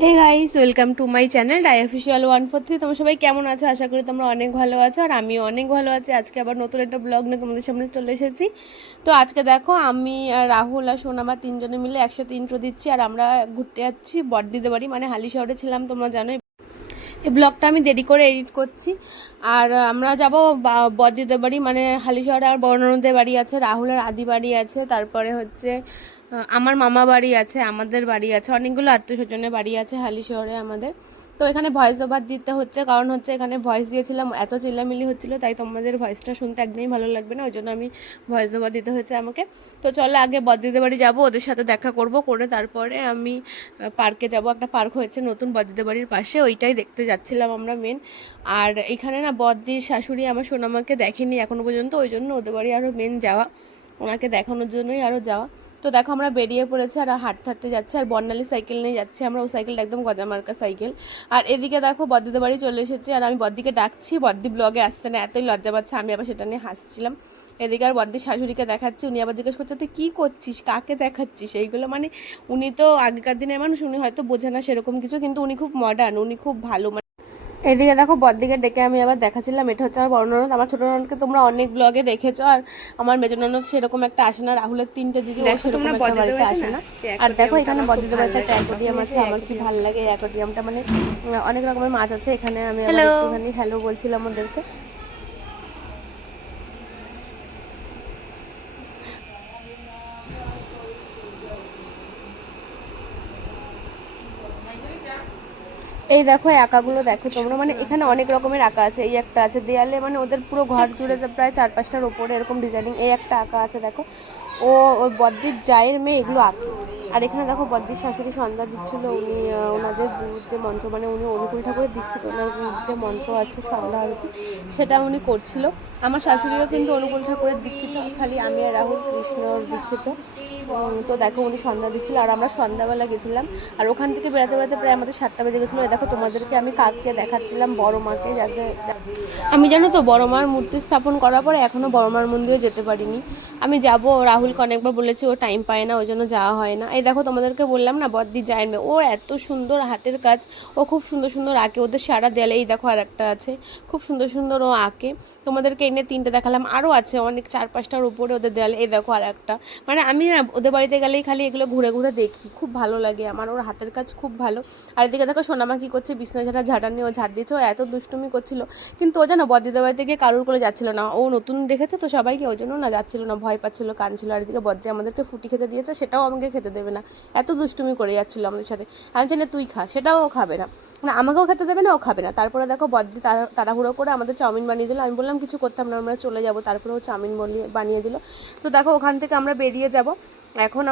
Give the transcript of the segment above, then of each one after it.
Hey guys, welcome to my channel ডাই official 143। তোমরা সবাই কেমন আছো? আশা করি তোমরা অনেক ভালো আছো, আর আমিও অনেক ভালো আছি। আজকে আবার নতুন একটা ব্লগ নিয়ে তোমাদের সামনে চলে এসেছি। তো আজকে দেখো, আমি আর রাহুল আর সোনামা তিনজনে মিলে একসাথে ইন্ট্রো দিচ্ছি, আর আমরা ঘুরতে যাচ্ছি বড়দিদের বাড়ি, মানে হালি শহরে ছিলাম তোমরা জানো। এই ব্লগটা আমি দেরি করে এডিট করছি। আর আমরা যাব বড়দিদের বাড়ি, মানে হালিশহরে আর বড় ননদের বাড়ি আছে, রাহুলের আদি বাড়ি আছে, তারপরে হচ্ছে আমার মামা বাড়ি আছে, আমাদের বাড়ি আছে, অনেকগুলো আত্মীয় স্বজনের বাড়ি আছে হালিশহরে আমাদের। তো এখানে ভয়েস ওভার দিতে হচ্ছে, কারণ হচ্ছে এখানে ভয়েস দিয়েছিলাম, এত চিল্লামিল্লি হচ্ছিল, তাই তোমাদের ভয়েসটা শুনতে একদমই ভালো লাগবে না, ওই জন্য আমি ভয়েস ওভার দিতে হচ্ছে আমাকে। তো চলো আগে বড়দিদের বাড়ি যাবো, ওদের সাথে দেখা করব, করে তারপরে আমি পার্কে যাব। একটা পার্ক হয়েছে নতুন বড়দিদের বাড়ির পাশে, ওইটাই দেখতে যাচ্ছিলাম আমরা মেন। আর এখানে না বড়দির শাশুড়ি আমার সোনামাকে দেখেনি এখনো পর্যন্ত, ওই জন্য ওদের বাড়ি আরও মেন যাওয়া, ওনাকে দেখানোর জন্যই আরও যাওয়া। তো দেখো আমরা বেরিয়ে পড়েছি, আর হাঁটতে হাঁটতে যাচ্ছে, আর বর্ণালী সাইকেল নিয়ে যাচ্ছে আমরা, ওই সাইকেলটা একদম গজামার্কা সাইকেল। আর এদিকে দেখো বদ্দিদের বাড়ি চলে এসেছি, আর আমি বদ্দিকে ডাকছি, বদ্দি ব্লগে আসতে না, এতই লজ্জা পাচ্ছে, আমি আবার সেটা নিয়ে হাসছিলাম। এদিকে আর বদ্দির শাশুড়িকে দেখাচ্ছি, উনি আবার জিজ্ঞেস করছে তুই কী করছিস, কাকে দেখাচ্ছিস এইগুলো, মানে উনি তো আগেকার দিনের মানুষ, উনি হয়তো বোঝে না সেরকম কিছু, কিন্তু উনি খুব মডার্ন, উনি খুব ভালো। এদিকে দেখো বড়দিকে ডেকে আমি আবার দেখাচ্ছিলাম, এটা হচ্ছে আমার বড় ননদ। আমার ছোট ননদকে তোমরা অনেক ব্লগে দেখেছো, আর আমার মেজর ননদ সেরকম একটা আসে না, রাহুলের তিনটে দিদি, ও সেরকম একটা বাড়িতে আসে না। আর দেখো এখানে বড়দিদের বাড়িতে একটা অ্যাকোয়ারিয়াম আছে, আমার কি ভালো লাগে এই অ্যাকোয়ারিয়ামটা, মানে অনেক রকমের মাছ আছে এখানে। আমি আবার একটুখানি হ্যালো বলছিলাম ওদেরকে। এই দেখো আঁকাগুলো দেখো তোমরা, মানে এখানে অনেক রকমের আঁকা আছে। এই একটা আছে দেয়ালে, মানে ওদের পুরো ঘর জুড়ে প্রায় 4-5টার ওপরে এরকম ডিজাইনিং। এই একটা আঁকা আছে দেখো, ও ওই বদ্দির জায়ের মেয়ে এগুলো আঁকে। আর এখানে দেখো বদ্দির শাশুড়ি সন্ধ্যা দিচ্ছিল, উনি ওনাদের গুরুর যে মন্ত্র, মানে উনি অনুকূল ঠাকুরের দীক্ষিত, ওনার গুরুর যে মন্ত্র আছে সন্ধ্যা আরতি, সেটা উনি করছিল। আমার শাশুড়িও কিন্তু অনুকূল ঠাকুরের দীক্ষিত, খালি আমি আর রাহুল কৃষ্ণর দীক্ষিত। তো দেখো উনি সন্ধ্যা দিচ্ছিল, আর আমরা সন্ধ্যাবেলা গেছিলাম, আর ওখান থেকে বেড়াতে বেড়াতে প্রায় আমাদের 7টা বেজে গেছিলো। দেখো তোমাদেরকে আমি কাককে দেখাচ্ছিলাম, বড় মাকে, যাতে আমি জানো তো বড় মার মূর্তি স্থাপন করার পরে এখনও বড় মার মন্দিরে যেতে পারিনি। আমি যাব, রাহুলকে অনেকবার বলেছি, ও টাইম পায় না, ওই জন্য যাওয়া হয় না। এই দেখো তোমাদেরকে বললাম না বদ্দি জায়ের মেয়ে, ওর এত সুন্দর হাতের কাজ, ও খুব সুন্দর সুন্দর আঁকে, ওদের সারা দেয়ালে। এই দেখো আর একটা আছে, খুব সুন্দর সুন্দর ও আঁকে। তোমাদেরকে এনে 3টে দেখালাম, আরও আছে অনেক, 4-5টার উপরে ওদের দেয়ালে। এই দেখো আর একটা, মানে আমি না ওদের বাড়িতে গেলেই খালি এগুলো ঘুরে ঘুরে দেখি, খুব ভালো লাগে আমার, ওর হাতের কাজ খুব ভালো। আর এদিকে দেখো সোনামা কী করছে, বিছনা ঝাড়া নিয়ে ও ঝাড় দিয়েছে, ও এত দুষ্টুমি করছিল। কিন্তু ও যেন বদ্দিদের বাড়িতে গিয়ে কারুর করে যাচ্ছিল না, ও নতুন দেখেছে তো সবাইকে, ওই জন্য না যাচ্ছিল না, ভয় পাচ্ছিল, কাঁদছিল। আর এদিকে বদ্দি আমাদেরকে ফুটি খেতে দিয়েছে, সেটাও আমাকে খেতে দেবে না, এত দুষ্টুমি করে যাচ্ছিল আমাদের সাথে। আমি জানি তুই খা, সেটাও ও খাবে না, মানে আমাকেও খেতে দেবে না, ও খাবে না। তারপরে দেখো বদ্দি তাড়াহুড়ো করে আমাদের চাউমিন বানিয়ে দিল, আমি বললাম কিছু করতাম না, আমরা চলে যাবো, তারপরে ও চাউমিন বানিয়ে দিল। তো দেখো ওখান থেকে আমরা বেরিয়ে যাব এখন।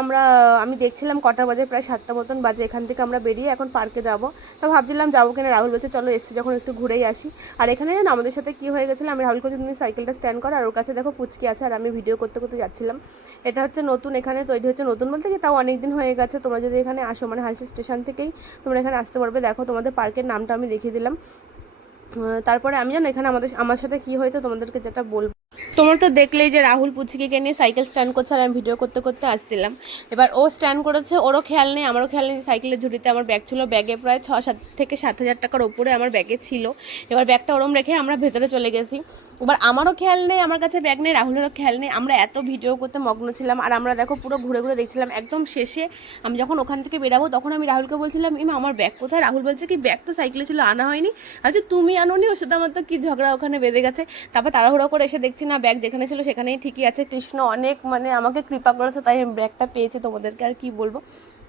আমি দেখছিলাম কটা বাজে, প্রায় 7টা মতন বাজে, এখান থেকে আমরা বেরিয়ে এখন পার্কে যাব। তো ভাবছিলাম যাবো কিনা, রাহুল বলছে চলো এসছি যখন একটু ঘুরেই আসি। আর এখানে না আমাদের সাথে কী হয়ে গেছিলো, আমি রাহুলকে তুমি সাইকেলটা স্ট্যান্ড করো, আর ওর কাছে দেখো পুচকি আছে, আর আমি ভিডিও করতে করতে যাচ্ছিলাম। এটা হচ্ছে নতুন, এখানে তৈরি হচ্ছে, নতুন বলতে কি তাও অনেক দিন হয়ে গেছে। তোমরা যদি এখানে আসো, মানে হালসা স্টেশন থেকেই তোমরা এখানে আসতে পারবে। দেখো তোমাদের পার্কের নামটা আমি দেখিয়ে দিলাম। তারপরে আমি জানো এখানে আমার সাথে কী হয়েছে তোমাদেরকে যেটা বলবো। তোমার তো দেখলেই যে রাহুল পুচকিকে নিয়ে সাইকেল স্ট্যান্ড করছে, আর আমি ভিডিও করতে করতে আসছিলাম। এবার ও স্ট্যান্ড করেছে, ওরও খেয়াল নেই, আমারও খেয়াল নেই, সাইকেলের ঝুড়িতে আমার ব্যাগ ছিল, ব্যাগে প্রায় 6-7 থেকে 7 হাজার টাকার ওপরে আমার ব্যাগে ছিল। এবার ব্যাগটা ওরম রেখে আমরা ভেতরে চলে গেছি। এবার আমারও খেয়াল নেই, আমার কাছে ব্যাগ নেই, রাহুলেরও খেয়াল নেই, আমরা এত ভিডিও করতে মগ্ন ছিলাম। আর আমরা দেখো পুরো ঘুরে ঘুরে দেখছিলাম, একদম শেষে আমি যখন ওখান থেকে বেরাবো, তখন আমি রাহুলকে বলছিলাম ইমা আমার ব্যাগ কোথায়, রাহুল বলছে কি ব্যাগ তো সাইকেলে ছিল, আনা হয়নি। আচ্ছা তুমি আনোনি, ওর সাথে আমার তো কি ঝগড়া ওখানে বেঁধে গেছে। তারপর তাড়াহুড়ো করে এসে দেখছি না, ব্যাগ যেখানে ছিল সেখানেই ঠিকই আছে। কৃষ্ণ অনেক মানে আমাকে কৃপা করেছে, তাই আমি ব্যাগটা পেয়েছি, তোমাদেরকে আর কি বলবো।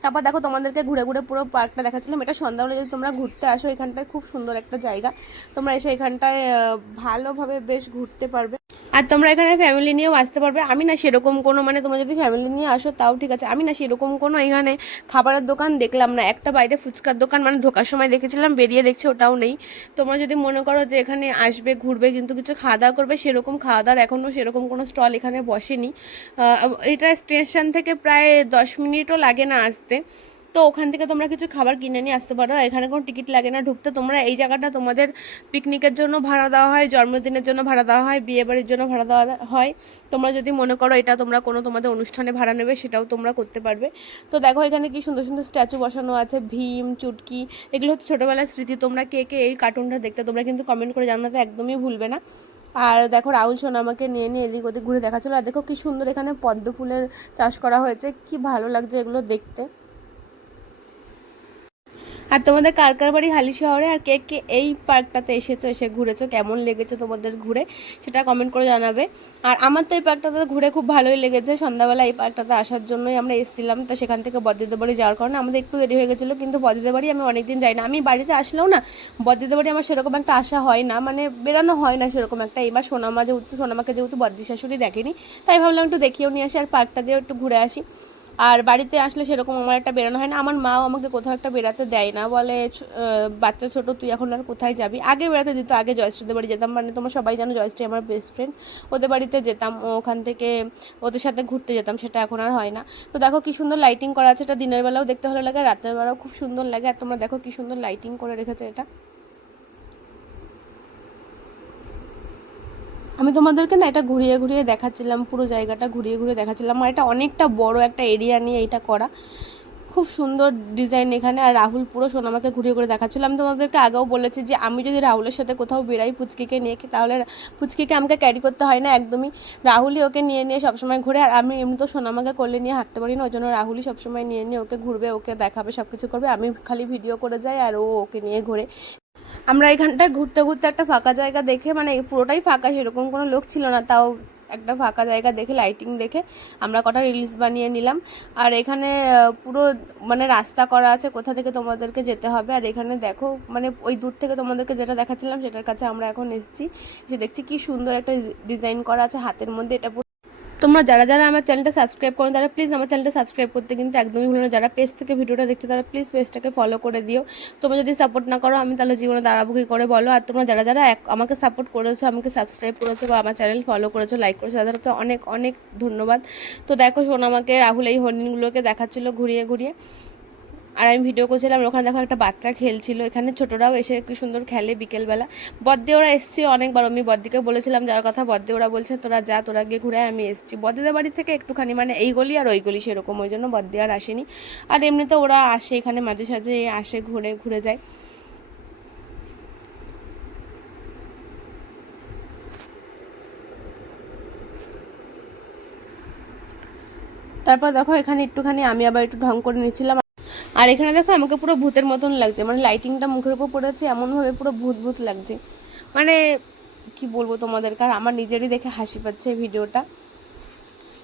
তারপর দেখো তোমাদেরকে ঘুরে ঘুরে পুরো পার্কটা দেখাচ্ছিলাম। এটা সন্ধ্যাবেলা যদি তোমরা ঘুরতে আসো, এখানটায় খুব সুন্দর একটা জায়গা, তোমরা এসে এখানটায় ভালোভাবে বেশ ঘুরতে পারবে। আর তোমরা এখানে ফ্যামিলি নিয়েও আসতে পারবে। আমি না সেরকম কোনো, মানে তোমরা যদি ফ্যামিলি নিয়ে আসো তাও ঠিক আছে, আমি না সেরকম কোনো এখানে খাবারের দোকান দেখলাম না। একটা বাইরে ফুচকার দোকান মানে ঢোকার সময় দেখেছিলাম, বেরিয়ে দেখছি ওটাও নেই। তোমরা যদি মনে করো যে এখানে আসবে ঘুরবে কিন্তু কিছু খাওয়া দাওয়া করবে, সেরকম খাওয়া দাওয়ার এখনও সেরকম কোনো স্টল এখানে বসেনি। এটা স্টেশন থেকে প্রায় 10 মিনিটও লাগে না আসতে। তো ওখান থেকে তোমরা কিছু খাবার কিনে নিয়ে আসতে পারো। এখানে কোনো টিকিট লাগে না ঢুকতে। তোমরা এই জায়গাটা তোমাদের পিকনিকের জন্য ভাড়া দেওয়া হয়, জন্মদিনের জন্য ভাড়া দেওয়া হয়, বিয়েবাড়ির জন্য ভাড়া দেওয়া হয়। তোমরা যদি মনে করো এটা তোমরা কোনো তোমাদের অনুষ্ঠানে ভাড়া নেবে, সেটাও তোমরা করতে পারবে। তো দেখো এখানে কি সুন্দর সুন্দর স্ট্যাচু বসানো আছে, ভীম, চুটকি, এগুলো হচ্ছে ছোটোবেলার স্মৃতি। তোমরা কে কে এই কার্টুনটা দেখতে তোমরা কিন্তু কমেন্ট করে জানাতে একদমই ভুলবে না। আর দেখো রাহুল সোনা আমাকে নিয়ে নিয়ে এদিক ওদিক ঘুরে দেখাচ্ছিলো। আর দেখো কি সুন্দর এখানে পদ্ম ফুলের চাষ করা হয়েছে, কি ভালো লাগছে এগুলো দেখতে। আর তোমাদের কার কার বাড়ি হালি শহরে, আর কে কে এই পার্কটাতে এসেছো, এসে ঘুরেছো, কেমন লেগেছে তোমাদের ঘুরে সেটা কমেন্ট করে জানাবে। আর আমার তো এই পার্কটাতে ঘুরে খুব ভালোই লেগেছে। সন্ধ্যাবেলা এই পার্কটাতে আসার জন্যই আমরা এসেছিলাম। তো সেখান থেকে বদ্দিদের বাড়ি যাওয়ার কারণে আমাদের একটু দেরি হয়ে গেছিলো। কিন্তু বদ্দিদের বাড়ি আমি অনেকদিন যাই না। আমি বাড়িতে আসলেও না বদ্দিদের বাড়ি আমার সেরকম একটা আসা হয় না, মানে বেরানো হয় না সেরকম একটা। এবার সোনামাকে যেহেতু বদ্দি শাশুড়ি দেখেনি, তাই ভাবলাম একটু দেখিয়েও নিয়ে আসি আর পার্কটা দিয়েও একটু ঘুরে আসি। আর বাড়িতে আসলে সেরকম আমার একটা বেরোনো হয় না। আমার মাও আমাকে কোথাও একটা বেরাতে দেয় না, বলে বাচ্চা ছোটো, তুই এখন আর কোথায় যাবি। আগে বেড়াতে দিত, আগে জয়শ্রীদের বাড়ি যেতাম, মানে তোমরা সবাই জানো জয়শ্রী আমার বেস্ট ফ্রেন্ড, ওদের বাড়িতে যেতাম, ওখান থেকে ওদের সাথে ঘুরতে যেতাম, সেটা এখন আর হয় না। তো দেখো কি সুন্দর লাইটিং করা আছে, এটা দিনের বেলাও দেখতে ভালো লাগে, রাতের বেলাও খুব সুন্দর লাগে। আর তোমরা দেখো কি সুন্দর লাইটিং করে রেখেছে এটা। আমি তোমাদেরকে না এটা ঘুরিয়ে ঘুরিয়ে দেখাচ্ছিলাম, পুরো জায়গাটা ঘুরিয়ে ঘুরিয়ে দেখাচ্ছিলাম। আর এটা অনেকটা বড় একটা এরিয়া নিয়ে এটা করা, খুব সুন্দর ডিজাইন এখানে। আর রাহুল পুরো সোনামাকে ঘুরিয়ে ঘুরে দেখাচ্ছিল। আমি তোমাদেরকে আগেও বলেছি যে আমি যদি রাহুলের সাথে কোথাও বেরাই পুচকিকে নিয়ে, তাহলে পুচকিকে আমাকে ক্যারি করতে হয় না একদমই, রাহুলই ওকে নিয়ে নিয়ে সবসময় ঘুরে। আর আমি এমনি তো সোনামাকে কোলে নিয়ে হাঁটতে পারি না, ওই জন্য রাহুলই সবসময় নিয়ে নিয়ে ওকে ঘুরবে, ওকে দেখাবে, সব কিছু করবে। আমি খালি ভিডিও করে যাই আর ও ওকে নিয়ে ঘুরে। আমরা এখানটায় ঘুরতে ঘুরতে একটা ফাঁকা জায়গা দেখে, মানে পুরোটাই ফাঁকা, সেরকম কোনো লোক ছিল না, তাও একটা ফাঁকা জায়গা দেখে লাইটিং দেখে আমরা কটা রিলস বানিয়ে নিলাম। আর এখানে পুরো মানে রাস্তা করা আছে কোথা থেকে তোমাদেরকে যেতে হবে। আর এখানে দেখো মানে ওই দূর থেকে তোমাদেরকে যেটা দেখাচ্ছিলাম সেটার কাছে আমরা এখন এসেছি, যে দেখছি কি সুন্দর একটা ডিজাইন করা আছে হাতের মধ্যে। এটা তোমরা যারা যারা আমার চ্যানেলটা সাবস্ক্রাইব করেন তারা প্লিজ আমার চ্যানেলটা সাবস্ক্রাইব করতে কিন্তু একদমই ভুলো না। যারা পেজ থেকে ভিডিওটা দেখছো তারা প্লিজ পেজটাকে ফলো করে দিও। তোমরা যদি সাপোর্ট না করো আমি তাহলে জীবনে দাঁড়াবো কি করে বলো। আর তোমরা যারা যারা আমাকে সাপোর্ট করেছো, আমাকে সাবস্ক্রাইব করেছো বা আমার চ্যানেল ফলো করেছো, লাইক করেছো, তাদেরকে অনেক অনেক ধন্যবাদ। তো দেখো সোনামাকে রাহুল এই হরিণগুলোকে দেখাচ্ছিলো ঘুরিয়ে ঘুরিয়ে, আর আমি ভিডিও করছিলাম। ওখানে দেখো একটা বাচ্চা খেলছিল, এখানে ছোটরাও এসে কি সুন্দর খেলে বিকেলবেলা। বদ্দি ওরা এসেছি অনেকবার, আমি বদ্দিকে বলেছিলাম যাওয়ার কথা, বদ্দি ওরা বলছে তোরা যা, তোরা গিয়ে ঘুরে। আমি এসেছি বদ্দিদের বাড়ি থেকে একটুখানি, মানে এই গলি আর ওই গলি সেরকম, ওই জন্য বদ্দি আর আসেনি। আর এমনিতে ওরা আসে এখানে মাঝে সাঝে, আসে ঘুরে ঘুরে যায়। তারপর দেখো এখানে একটুখানি আমি আবার একটু ঢং করে নিচ্ছিলাম। আর এখানে দেখো আমাকে পুরো ভূতের মতন লাগছে, মানে লাইটিংটা মুখের উপর পড়েছে এমনভাবে পুরো ভূত ভূত লাগছে, মানে কি বলবো তোমাদেরকে। আর আমার নিজেরই দেখে হাসি পাচ্ছে এই ভিডিওটা।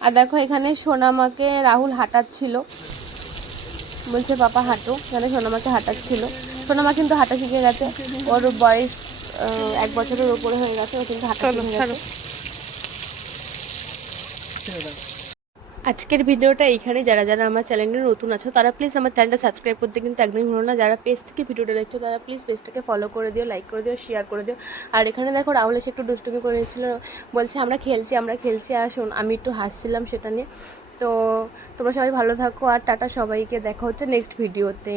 আর দেখো এখানে সোনামাকে রাহুল হাঁটাচ্ছিল, বলছে পাপা হাঁটো, এখানে সোনামাকে হাঁটাচ্ছিল। সোনামা কিন্তু হাঁটা শিখে গেছে, ওর বয়স 1 বছরের উপরে হয়ে গেছে, ও কিন্তু হাঁটা শিখে গেছে। আজকের ভিডিওটা এইখানে। যারা যারা আমার চ্যানেলে নতুন আছো তারা প্লিজ আমার চ্যানেলটা সাবস্ক্রাইব করতে কিন্তু একদমই ভুলো না। যারা পেজ থেকে ভিডিওটা দেখছো তারা প্লিজ পেজটাকে ফলো করে দিও, লাইক করে দিও, শেয়ার করে দিও। আর এখানে দেখো রাহুল এসে একটু দুষ্টুমি করে নিচ্ছিল, বলছে আমরা খেলছি আমরা খেলছি, আসুন। আমি একটু হাসছিলাম সেটা নিয়ে। তো তোমরা সবাই ভালো থাকো আর টাটা সবাইকে, দেখা হচ্ছে নেক্সট ভিডিওতে।